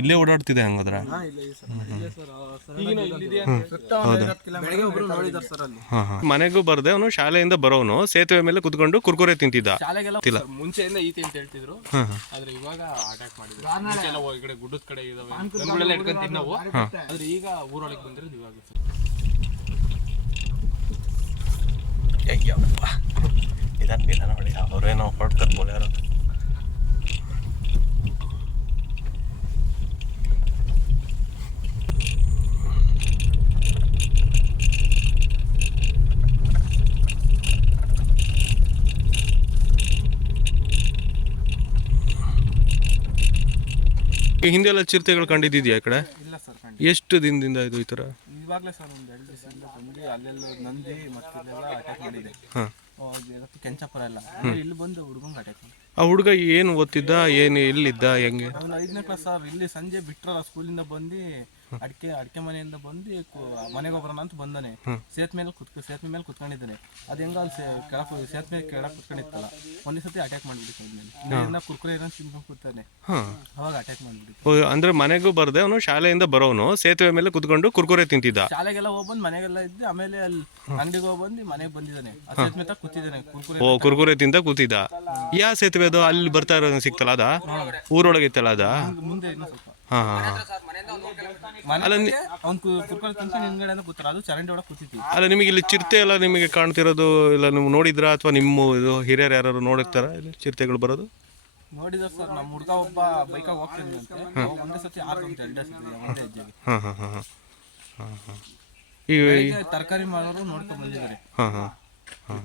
ಇಲ್ಲೇ ಓಡಾಡ್ತಿದೆ ಹಂಗಾದ್ರೆ. ಬೆಳಗ್ಗೆ ಒಬ್ರು ನೋಡಿದಾರೆ ಸರ್ ಅಲ್ಲಿ. ಹಾಂ ಹಾಂ. ಮನೆಗೂ ಬರ್ದೆ ಅವನು ಶಾಲೆಯಿಂದ ಬರೋನು ಸೇತುವೆ ಮೇಲೆ ಕುತ್ಕೊಂಡು ಕುರ್ಕುರೆ ತಿಂತಿದ್ದ. ಸರ್, ಮುಂಚೆಯಿಂದ ಈತಿ ಅಂತ ಹೇಳ್ತಿದ್ರು. ಆದ್ರೆ ಇವಾಗ ಅಟ್ಯಾಕ್ ಮಾಡಿದ್ರು. ಮುಂಚೆ ಎಲ್ಲ ಈ ಕಡೆ ಗುಡ್ಡದ ಕಡೆ ಇದಾವೆ. ಗನ್ಗಳೆಲ್ಲ ಇಟ್ಕೊಂಡ್ ತಿನ್ನವು. ಆದ್ರೆ ಈಗ ಊರೊಳಗೆ ಬಂದಿರೋದು ಇವಾಗ ಸರ್. ಅಯ್ಯಪ್ಪ ನಿಧಾನ ನೋಡಿ ಅವರೇನೋ ಹೊರಡ್ತಾರೆ ಯಾರು ಈ ಹಿಂದೆ ಎಲ್ಲ ಚಿರತೆಗಳು ಕಂಡಿದ್ದಿದ್ಯಾ ಈ ಕಡೆ? ಇಲ್ಲ ಸರ್ ಎಷ್ಟು ದಿನದಿಂದ ಇದು ಈ ಥರ ಇವಾಗಲೇ ಸರ್ ಒಂದು ಎರಡು ದಿವಸದಿಂದ ಬಂದು ಅಲ್ಲೆಲ್ಲ ನಂದಿ ಮತ್ತೆ ಇಲ್ಲೆಲ್ಲ ಅಟ್ಯಾಕ್ ಮಾಡಿದೆ. ಹಾಂ. ಕೆಂಚಪುರ ಎಲ್ಲ ಇಲ್ಲಿ ಬಂದು ಹುಡುಗಂಗೆ ಅಟ್ಯಾಕ್ ಮಾಡಿ ಆ ಹುಡುಗ ಏನು ಓದ್ತಿದ್ದ ಏನು ಎಲ್ಲಿದ್ದ ಹೆಂಗೆ? ಒಂದು ಐದನೇ ಕ್ಲಾಸ್ ಸರ್ ಇಲ್ಲಿ ಸಂಜೆ ಬಿಟ್ರಲ್ಲ ಸ್ಕೂಲಿಂದ ಬಂದು ಅಡಿಕೆ ಅಡಿಕೆ ಮನೆಯಿಂದ ಬಂದು ಮನೆಗೆ ಒಬ್ಬರನ್ನ ಅಂತ ಬಂದಾನೆ. ಸೇತ್ ಮೇಲೆ ಕುತ್ಕ ಸೇತ್ ಮೇಲೆ ಕುತ್ಕೊಂಡಿದ್ದಾನೆ. ಅದು ಹೆಂಗ ಅಲ್ಲಿ ಕೆಳಕ್ ಸೇತ್ ಮೇಲೆ ಕೆಳಕ್ ಕುತ್ಕೊಂಡಿತ್ತಲ್ಲ. ಒಂದೇ ಸತಿ ಅಟ್ಯಾಕ್ ಅದ್ಮೇಲೆ ಕುರ್ಕುರೆ ಇರೋ ತಿನ್ಕೊಂಡು ಕೂತಾನೆ. ಅವಾಗ ಅಟ್ಯಾಕ್ ಮಾಡ್ಬಿಡಿತ್ತು ಅಂದ್ರೆ ಮನೆಗೂ ಬರದೆ ಅವನು ಶಾಲೆಯಿಂದ ಬರೋನು ಸೇತುವೆ ಮೇಲೆ ಕುತ್ಕೊಂಡು ಕುರ್ಕುರೆ ತಿಂತಿದ್ದ. ಶಾಲೆಗೆಲ್ಲ ಹೋಗ್ಬಂದು ಮನೆಗೆಲ್ಲ ಇದ್ದು ಆಮೇಲೆ ಅಲ್ಲಿ ಅಂಗಡಿಗೆ ಹೋಗ್ಬಂದು ಮನೆಗೆ ಬಂದಿದ್ದಾನೆ. ಆ ಸೇತ್ ಮೇಲೆ ಕೂತಿದ್ದಾನೆ ಕುರ್ಕುರೆ ಓ ಕುರ್ಕುರೆ ತಿಂದ ಕೂತಿದ್ದ. ಯಾ ಸೇತುವೆ ಅದು ಅಲ್ಲಿ ಬರ್ತಾ ಇರೋದು ಸಿಕ್ತಲ್ಲ ಅದ? ಊರೊಳಗೆ. ಇತ್ತಲ್ಲ ಅದ? ಮುಂದೆ ಹಾ ಸ್ವಲ್ಪ. ಹಾ. ಅವ್ನು ಅದು ಚರಂಡಿ ಒಳಗೆ ಅಲ್ಲ ನಿಮಗೆ ಇಲ್ಲಿ ಚಿರತೆ ಎಲ್ಲ ನಿಮಗೆ ಕಾಣ್ತಿರೋದು ಇಲ್ಲ ನೀವು ನೋಡಿದ್ರಾ ಅಥವಾ ನಿಮ್ಮ ಇದು ಹಿರಿಯರು ಯಾರು ನೋಡಿರ್ತಾರ? ಇಲ್ಲಿ ಚಿರತೆಗಳು ಬರೋದು? ನೋಡಿದ ಸರ್ ನಮ್ಮ ಹುಡುಗ ಒಬ್ಬ ಬೈಕಾಗ ಹೋಗ್ತೀನಿ ಅಂತೆ ಒಂದೇ ಸತಿ ಆರು ಅಂತ ಎರಡೇ ಸತಿ ಒಂದೇ ಹೆಜ್ಜೆಗೆ. ಹಾಂ ಹಾಂ ಹಾಂ ಹಾಂ. ಹಾಂ ಹಾಂ. ಈಗ ಬೆಳಿಗ್ಗೆ ತರಕಾರಿ ಮಾರೋರು ನೋಡ್ಕೊಂಡ್ ಬಂದಿದ್ದಾರೆ. ಹಾಂ ಹಾಂ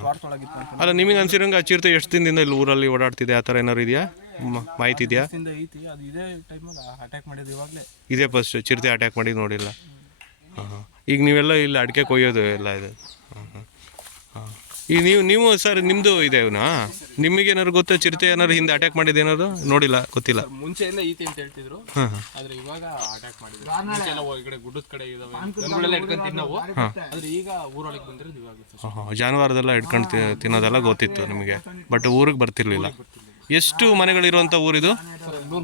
ತೋಟದೊಳಗಿತ್ತು ಅಂತ. ಅಲ್ಲ ನಿಮಗೆ ಅನ್ಸಿರಂಗ ಆ ಚಿರತೆ ಎಷ್ಟು ದಿನದಿಂದ ಇಲ್ಲಿ ಊರಲ್ಲಿ ಓಡಾಡ್ತಿದೆ? ಆ ಥರ ಏನಾರು ಇದೆಯಾ? ಮ- ಮಾಹಿತಿ ಇದೆಯಾ? ಇಂದ ಐತಿ ಅದು ಇದೇ ಟೈಮಲ್ಲಿ ಅಟ್ಯಾಕ್ ಮಾಡಿದ್ದು ಇವಾಗಲೇ. ಇದೇ ಫಸ್ಟ್ ಚಿರತೆ ಅಟ್ಯಾಕ್ ಮಾಡಿ ನೋಡಿಲ್ಲ. ಹಾಂ ಹಾಂ. ಈಗ ನೀವೆಲ್ಲ ಇಲ್ಲಿ ಅಡಿಕೆ ಕೊಯ್ಯೋದು ಎಲ್ಲ ಇದು. ಹಾಂ ಹಾಂ. ಹಾಂ. ಈಗ ನೀವು ನೀವು ಸರ್ ನಿಮ್ಮದು ಇದೆ ನಿಮಗೆ ನಿಮಗೇನಾದ್ರು ಗೊತ್ತಾ ಚಿರತೆ ಏನಾದ್ರು ಹಿಂದೆ ಅಟ್ಯಾಕ್ ಮಾಡಿದ್ದು ಏನಾದ್ರು? ನೋಡಿಲ್ಲ ಗೊತ್ತಿಲ್ಲ. ಮುಂಚೆಯಿಂದ ಐತಿ ಅಂತ ಹೇಳ್ತಿದ್ರು. ಹಾಂ ಹಾಂ. ಆದ್ರೆ ಇವಾಗ ಅಟ್ಯಾಕ್ ಮಾಡಿದ್ರು. ಮುಂಚೆ ಎಲ್ಲ ಈ ಕಡೆ ಗುಡ್ಡದ ಕಡೆ ಇದಾವೆ. ಗನ್ಗಳೆಲ್ಲ ಇಟ್ಕೊಂಡ್ ತಿನ್ನವು. ಆದ್ರೆ ಈಗ ಊರೊಳಗೆ ಬಂದಿರೋದು ಇವಾಗ ಸರ್. ಹಾಂ ಹಾಂ. ಜಾನುವಾರದೆಲ್ಲ ಇಟ್ಕೊಂಡು ತಿ- ತಿನ್ನೋದೆಲ್ಲ ಗೊತ್ತಿತ್ತು ನಿಮಗೆ. ಬಟ್ ಊರಿಗೆ ಬರ್ತಿರ್ಲಿಲ್ಲ. ಎಷ್ಟು ಮನೆಗಳಿರುವಂಥ ಊರಿದು?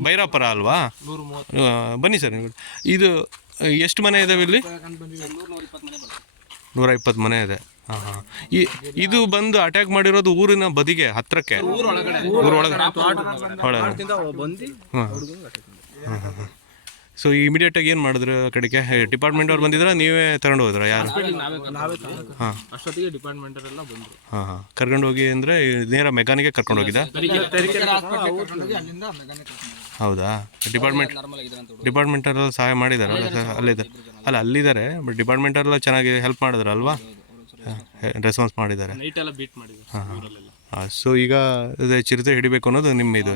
ಭೈರಾಪುರ ಅಲ್ವಾ? ಬನ್ನಿ ಸರ್ ನೀವು. ಇದು ಎಷ್ಟು ಮನೆ ಇದಾವೆ ಇಲ್ಲಿ? ನೂರ ಇಪ್ಪತ್ತು ಮನೆ ಇದೆ. ಹಾಂ ಹಾಂ. ಈ ಇದು ಬಂದು ಅಟ್ಯಾಕ್ ಮಾಡಿರೋದು ಊರಿನ ಬದಿಗೆ ಹತ್ರಕ್ಕೆ? ಊರೊಳಗೆ ಒಳಗೆ ಬಂದು ಹಾಂ. ಸೊ ಇಮಿಡಿಯೇಟಾಗಿ ಏನು ಮಾಡಿದ್ರು ಆ ಕಡೆಗೆ? ಡಿಪಾರ್ಟ್ಮೆಂಟ್ ಅವ್ರು ಬಂದಿದ್ರ ನೀವೇ ತಗೊಂಡು ಹೋದ್ರ ಯಾರು? ಹಾಂ. ಅಷ್ಟೊತ್ತಿಗೆ ಡಿಪಾರ್ಟ್ಮೆಂಟ್ ಎಲ್ಲ ಬಂದ್ರು. ಹಾಂ ಹಾಂ. ಕರ್ಕೊಂಡು ಹೋಗಿ ಅಂದರೆ ನೇರ ಮೆಕ್ಯಾನಿಗೆ ಕರ್ಕೊಂಡು ಹೋಗಿದ್ದ? ಹೌದಾ. ಡಿಪಾರ್ಟ್ಮೆಂಟ್ ಡಿಪಾರ್ಟ್ಮೆಂಟ್ ಡಿಪಾರ್ಟ್ಮೆಂಟಲ್ಲ ಸಹಾಯ ಮಾಡಿದಾರಲ್ಲ ಸರ್ ಅಲ್ಲಿದೆ ಅಲ್ಲ ಅಲ್ಲಿದ್ದಾರೆ ಬಟ್ ಡಿಪಾರ್ಟ್ಮೆಂಟಲ್ಲ ಚೆನ್ನಾಗಿ ಹೆಲ್ಪ್ ಮಾಡಿದ್ರು ಅಲ್ವಾ ರೆಸ್ಪಾನ್ಸ್ ಮಾಡಿದ್ದಾರೆ. ಹಾಂ ಹಾಂ ಬೀಟ್ ಮಾಡಿದ್ರು ಊರಲ್ಲೆಲ್ಲ. ಸೊ ಈಗ ಅದೇ ಚಿರತೆ ಹಿಡಿಬೇಕು ಅನ್ನೋದು ನಿಮ್ಮ ಇದು.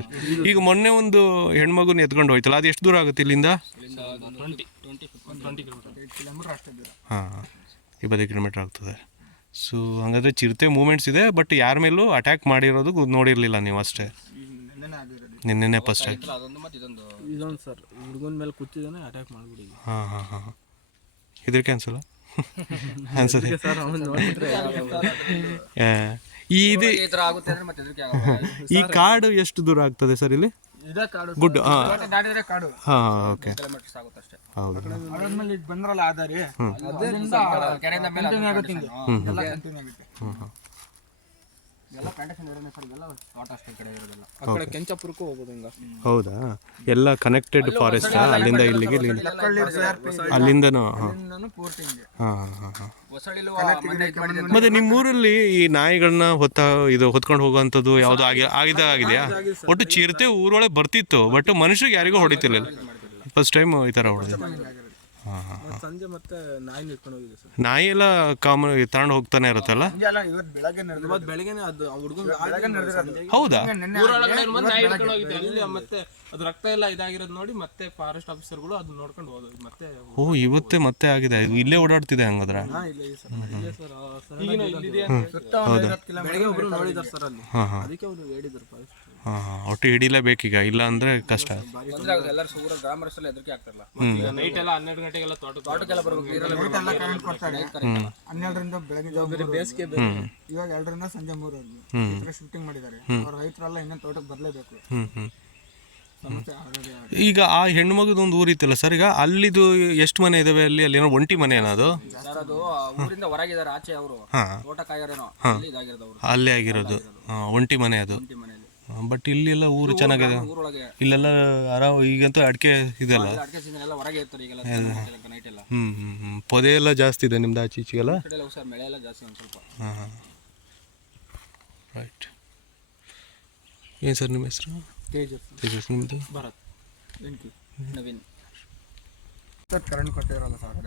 ಈಗ ಮೊನ್ನೆ ಒಂದು ಹೆಣ್ಮಗುನ ಎತ್ಕೊಂಡು ಹೋಯ್ತಲ್ಲ ಅದು ಎಷ್ಟು ದೂರ ಆಗುತ್ತೆ ಇಲ್ಲಿಂದ? ಹಾಂ ಇಪ್ಪತ್ತೈದು ಕಿಲೋಮೀಟ್ರ್ ಆಗ್ತದೆ. ಸೊ ಹಂಗಾದ್ರೆ ಚಿರತೆ ಮೂಮೆಂಟ್ಸ್ ಇದೆ ಬಟ್ ಯಾರ ಮೇಲೂ ಅಟ್ಯಾಕ್ ಮಾಡಿರೋದು ನೋಡಿರಲಿಲ್ಲ ನೀವು ಅಷ್ಟೇ. ನಿನ್ನೆನೆ ಫಸ್ಟ್ ಇದೊಂದು ಸರ್ ಹುಡುಗನ ಮೇಲೆ ಕೂತಿದ್ದಾನೆ ಅಟ್ಯಾಕ್ ಮಾಡ್ಬಿಡಿ ಹಾಂ ಹಾಂ ಹಾಂ ಹಾಂ. ಹೆದರಿಕೆ ಅನ್ಸಲ್ಲ? ಅನ್ಸುತ್ತೆ ಈ ಇದು ಈ ಕಾಡು ಎಷ್ಟು ದೂರ ಆಗ್ತದೆ ಸರ್ ಇಲ್ಲಿ? ಇದೇ ಕಾಡು ಗುಡ್ ಹಾ ದಾಟಿದ್ರೆ ಕಾಡು. ಹಾಂ ಓಕೆ. ಕಿಲೋಮೀಟರ್ಸ್ ಆಗುತ್ತೆ ಅಷ್ಟೇ. ಹೌದು. ಅದಾದ್ಮೇಲೆ ಇದು ಬಂದ್ರಲ್ಲ ಆದಾರಿ ಅದರಿಂದ ಕೆರೆಯಿಂದ ಮೇಲೆ ಆಗುತ್ತೆ ಹಿಂಗೆ. ಎಲ್ಲ ಕಂಟಿನ್ಯೂ ಆಗುತ್ತೆ. ಹ್ಞೂ ಹಾಂ ಎಲ್ಲ ಕಂಡೀಷನ್ ಇರೋದೇ ಸರ್ ಎಲ್ಲ ತೋಟ ಅಷ್ಟೇ ಕಡೆ ಇರೋದಿಲ್ಲ. ಆ ಕಡೆ ಕೆಂಚಾಪುರಕ್ಕೂ ಹೋಗೋದು ಹಿಂಗ. ಹೌದಾ? ಎಲ್ಲ ಕನೆಕ್ಟೆಡ್ ಫಾರೆಸ್ಟ್ ಅಲ್ಲಿಂದ ಇಲ್ಲಿಗೆ ಇಲ್ಲಿ ಅಲ್ಲಿಂದನೂ ಹಾಂ. ನಾನು ಪೂರ್ತಿ ಹಿಂಗೆ. ಹಾಂ ಹಾಂ ಹಾಂ ಹೊಸಳಿಲು ಮತ್ತೆ ನಿಮ್ಮ ಊರಲ್ಲಿ ಈ ನಾಯಿಗಳನ್ನ ಹೊತ್ತ ಇದು ಹೊತ್ಕೊಂಡು ಹೋಗುವಂಥದ್ದು ಯಾವುದು ಆಗಿ ಆಗಿದೆ ಆಗಿದೆಯಾ? ಒಟ್ಟು ಚಿರತೆ ಊರೊಳಗೆ ಬರ್ತಿತ್ತು ಬಟ್ ಮನುಷ್ಯರಿಗೆ ಯಾರಿಗೂ ಹೊಡಿತಿರ್ಲಿಲ್ಲ. ಫಸ್ಟ್ ಟೈಮ್ ಈ ಥರ ಹೊಡೆದು ಹಾಂ ಹಾಂ ಸಂಜೆ ಮತ್ತೆ ನಾಯಿ ಇಟ್ಕೊಂಡು ಹೋಗಿದೆ ಸರ್. ನಾಯಿ ಎಲ್ಲ ಕಾಮನ್ ತಗೊಂಡು ಹೋಗ್ತಾನೆ ಇರುತ್ತಲ್ಲ? ಇವತ್ತು ಬೆಳಗ್ಗೆ ಇವತ್ತು ಬೆಳಗ್ಗೆನೆ ಅದು ಹೌದಾ? ಊರೊಳಗಡೆ ಬಂದು ನಾಯಿ ಹಿಡ್ಕೊಂಡು ಹೋಗಿದೆ. ಅಲ್ಲಿ ಮತ್ತೆ ಅದು ರಕ್ತ ಎಲ್ಲ ಇದಾಗಿರೋದು ನೋಡಿ ಮತ್ತೆ ಫಾರೆಸ್ಟ್ ಆಫೀಸರ್ಗಳು ಅದು ನೋಡ್ಕೊಂಡು ಹೋದ್ರು. ಮತ್ತೆ ಓ ಇವತ್ತೇ ಮತ್ತೆ ಆಗಿದೆ. ಇದು ಇಲ್ಲೇ ಓಡಾಡ್ತಿದೆ ಹಂಗಾದ್ರೆ? ಬೆಳಗ್ಗೆ ಒಬ್ರು ನೋಡಿದಾರೆ ಸರ್ ಅಲ್ಲಿ. ಹಾಂ ಹಾಂ. ಅದಕ್ಕೆ ಅವರು ಹೇಳಿದ್ರು ಫಾರೆಸ್ಟ್ ಹಾಂ ಹಾಂ. ಒಟ್ಟು ಹಿಡಿಲೇಬೇಕೀಗ ಇಲ್ಲ ಅಂದ್ರೆ ಕಷ್ಟ. ಎಲ್ಲರೂ ಸುಗರ ಗ್ರಾಮರ್ಸಲ್ಲಿ ಹೆದರಿಕೆ ಆಗ್ತಾರಲ್ಲ. ಈಗ ನೈಟ್ ಎಲ್ಲ ಹನ್ನೆರಡು ಗಂಟೆಗೆಲ್ಲ ತೋಟ ತೋಟಕ್ಕೆಲ್ಲ ಹನ್ನೆರಡರಿಂದ ಬೆಳಗ್ಗೆ ಜಾವ ಬೇಸಿಗೆ ಇವಾಗ ಎರಡರಿಂದ ಸಂಜೆ ಮೂರವರೆಗೆ ಈ ಥರ ಶಿಫ್ಟಿಂಗ್ ಮಾಡಿದ್ದಾರೆ. ಅವ್ರ ರೈತರೆಲ್ಲ ಇನ್ನೊಂದು ತೋಟಕ್ಕೆ ಬರಲೇಬೇಕು. ಈಗ ಆ ಹೆಣ್ಣು ಮಗದೊಂದು ಊರಿತ್ತಲ್ಲ ಸರ್? ಈಗ ಅಲ್ಲಿದು ಎಷ್ಟು ಮನೆ ಇದಾವೆ? ಅಲ್ಲಿ ಅಲ್ಲಿ ಏನೋ ಒಂಟಿ ಮನೆ ಏನದು ಅದು? ಸರ್ ಅದು ಊರಿಂದ ಹೊರಗಿದ್ದಾರೆ ಆಚೆ ಅವರು. ತೋಟ ಕಾಯೋರೇನೋ ಅಲ್ಲಿ ಇದಾಗಿರೋದು ಅವರು. ಅಲ್ಲೇ ಆಗಿರೋದು. ಒಂಟಿ ಮನೆ ಅದು. ಬಟ್ ಇಲ್ಲೆಲ್ಲ ಊರು ಚೆನ್ನಾಗಿದೆ. ಊರೊಳಗೆ ಇಲ್ಲೆಲ್ಲ ಆರಾಮ್ ಈಗಂತೂ ಅಡಿಕೆ ಇದೆಲ್ಲ ಅಡಿಕೆ ಸೀಸನ್ ಎಲ್ಲ ಹೊರಗೆ ಇರ್ತಾರೆ ಈಗೆಲ್ಲ ನೈಟ್ ಎಲ್ಲ. ಹ್ಞೂ ಹ್ಞೂ ಹ್ಞೂ ಪೊದೆ ಎಲ್ಲ ಜಾಸ್ತಿ ಇದೆ ನಿಮ್ದು ಆಚೆ ಈಚೆಗೆಲ್ಲ ಎಲ್ಲ ಸರ್ ಮಳೆ ಎಲ್ಲ ಜಾಸ್ತಿ ಒಂದು ಸ್ವಲ್ಪ. ಹಾಂ ಹಾಂ. ರೈಟ್ ಏನು ಸರ್ ನಿಮ್ಮ ಹೆಸರು? ತೇಜಸ್. ತೇಜಸ್ ನಿಮ್ಮದು ಭರತ್. ನವೀನ್. ಇವತ್ತು ಕರೆಂಟ್ ಕೊಟ್ಟಿರಲ್ಲ ಸರ್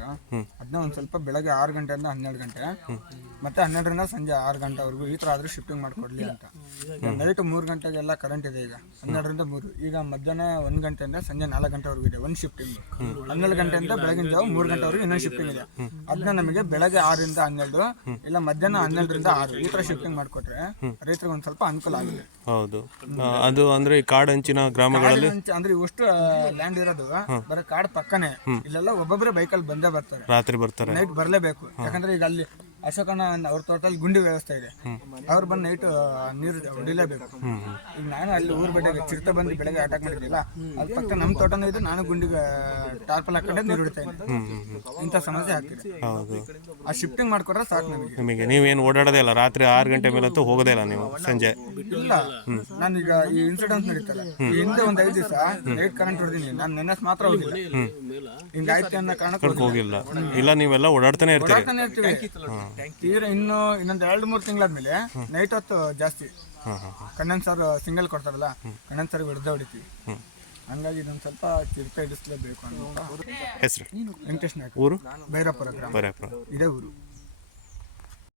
ಅದನ್ನ ಒಂದು ಸ್ವಲ್ಪ ಬೆಳಗ್ಗೆ ಆರು ಗಂಟೆಯಿಂದ ಹನ್ನೆರಡು ಗಂಟೆ. ಮತ್ತೆ ಹನ್ನೆರಡರಿಂದ ಸಂಜೆ ಆರು ಗಂಟೆವರೆಗೂ ಈ ಥರ ಆದರೂ ಶಿಫ್ಟಿಂಗ್ ಮಾಡಿಕೊಡ್ಲಿ ಅಂತ. ನೈಟ್ ಮೂರು ಗಂಟೆಗೆಲ್ಲ ಕರೆಂಟ್ ಇದೆ ಈಗ. ಹನ್ನೆರಡರಿಂದ ಮೂರು. ಈಗ ಮಧ್ಯಾಹ್ನ ಒಂದು ಗಂಟೆಯಿಂದ ಸಂಜೆ ನಾಲ್ಕು ಗಂಟೆವರೆಗೂ ಇದೆ ಒಂದು ಶಿಫ್ಟಿಂಗ್ ಹನ್ನೆರಡು ಗಂಟೆಯಿಂದ ಬೆಳಗಿನ ಜಾವ ಮೂರು ಗಂಟೆವರೆಗೂ ಇನ್ನೊಂದು ಶಿಫ್ಟಿಂಗ್ ಇದೆ. ಅದನ್ನ ನಮಗೆ ಬೆಳಗ್ಗೆ ಆರರಿಂದ ಹನ್ನೆರಡು ಇಲ್ಲ ಮಧ್ಯಾಹ್ನ ಹನ್ನೆರಡರಿಂದ ಆರು ಈ ಥರ ಶಿಫ್ಟಿಂಗ್ ಮಾಡಿಕೊಟ್ರೆ ರೈತರಿಗೆ ಒಂದು ಸ್ವಲ್ಪ ಅನುಕೂಲ ಆಗಿದೆ ಹೌದು. ಅದು ಅಂದ್ರೆ ಕಾಡಂಚಿನ ಗ್ರಾಮಗಳಲ್ಲಿ? ಅಂದ್ರೆ ಇಷ್ಟು ಲ್ಯಾಂಡ್ ಇರೋದು. ಬರೀ ಕಾಡ್ ಪಕ್ಕನೆ. ಇಲ್ಲೆಲ್ಲ ಒಬ್ಬೊಬ್ಬರೇ ಬೈಕಲ್ಲಿ ಬಂದೇ ಬರ್ತಾರೆ. ರಾತ್ರಿ ಬರ್ತಾರೆ. ನೈಟ್ ಬರಲೇಬೇಕು. ಯಾಕಂದ್ರೆ ಈಗ ಅಲ್ಲಿ ಅಶೋಕನ ಅವ್ರ ತೋಟದಲ್ಲಿ ಗುಂಡಿ ವ್ಯವಸ್ಥೆ ಇದೆ. ಅವ್ರು ಬಂದು ನೈಟ್ ನೀರು ಹೊಡಿಲೇಬೇಕು. ಈಗ ನಾನು ಅಲ್ಲಿ ಊರ್ ಬೆಟ್ಟ ಚಿರತೆ ಬಂದು ಬೆಳಗ್ಗೆ ಅಟ್ಯಾಕ್ ಮಾಡಿದ್ದಿಲ್ಲ ಅದು ಪಕ್ಕ ನಮ್ಮ ತೋಟನೂ ಇದ್ದು ನಾನು ಗುಂಡಿಗೆ ಟಾರ್ಪಲ್ ಹಾಕೊಂಡೆ ನೀರು ಹೊಡಿತಾ ಇದ್ದೆ. ಇಂಥ ಸಮಸ್ಯೆ ಆಗ್ತಿದೆ. ಹೌದು. ಆ ಶಿಫ್ಟಿಂಗ್ ಮಾಡ್ಕೊಟ್ರೆ ಸಾಕು ನಮಗೆ. ನಿಮಗೆ ನೀವೇನು ಓಡಾಡೋದೇ ಇಲ್ಲ ರಾತ್ರಿ ಆರು ಗಂಟೆ ಮೇಲಂತೂ ಹೋಗೋದೇ ಇಲ್ಲ ನೀವು ಸಂಜೆ. ಇಲ್ಲ. ನಾನೀಗ ಈ ಇನ್ಸಿಡೆಂಟ್ ನಡೀತಲ್ಲ ಈ ಹಿಂದೆ ಒಂದು ಐದು ದಿವಸ ನೈಟ್ ಕರೆಂಟ್ ಹೊಡೆದಿನಿ. ನಾನು ನೆನ್ನೆ ಮಾತ್ರ ಹೋಗಿಲ್ಲ. ಹಿಂಗಾಯ್ತು ಅನ್ನೋ ಕಾರಣಕ್ಕೆ ಹೋಗಿಲ್ಲ. ಇಲ್ಲ ನೀವೆಲ್ಲ ಓಡಾಡ್ತಾನೆ ಇರ್ತೀರಿ. ತೀರಾ ಇನ್ನು ಇನ್ನೊಂದು ಎರಡು ಮೂರು ತಿಂಗಳಾದ್ಮೇಲೆ ನೈಟ್ ಹೊತ್ತು ಜಾಸ್ತಿ. ಕಣ್ಣನ್ ಸರ್ ಸಿಂಗಲ್ ಕೊಡ್ತಾರಲ್ಲ ಕಣ್ಣನ್ ಸರ್ ಹೊಡೆದ ಹೊಡಿತೀವಿ. ಹಂಗಾಗಿ ಇದೊಂದು ಸ್ವಲ್ಪ ಚಿರತೆ ಹಿಡಿಸ್ಲೇಬೇಕು ಅಂತ. ಹೆಸರು? ವೆಂಕಟೇಶ್ ನಾಯ್ಕ. ಊರು? ಭೈರಪುರ ಗ್ರಾಮ. ಇದೇ ಊರು.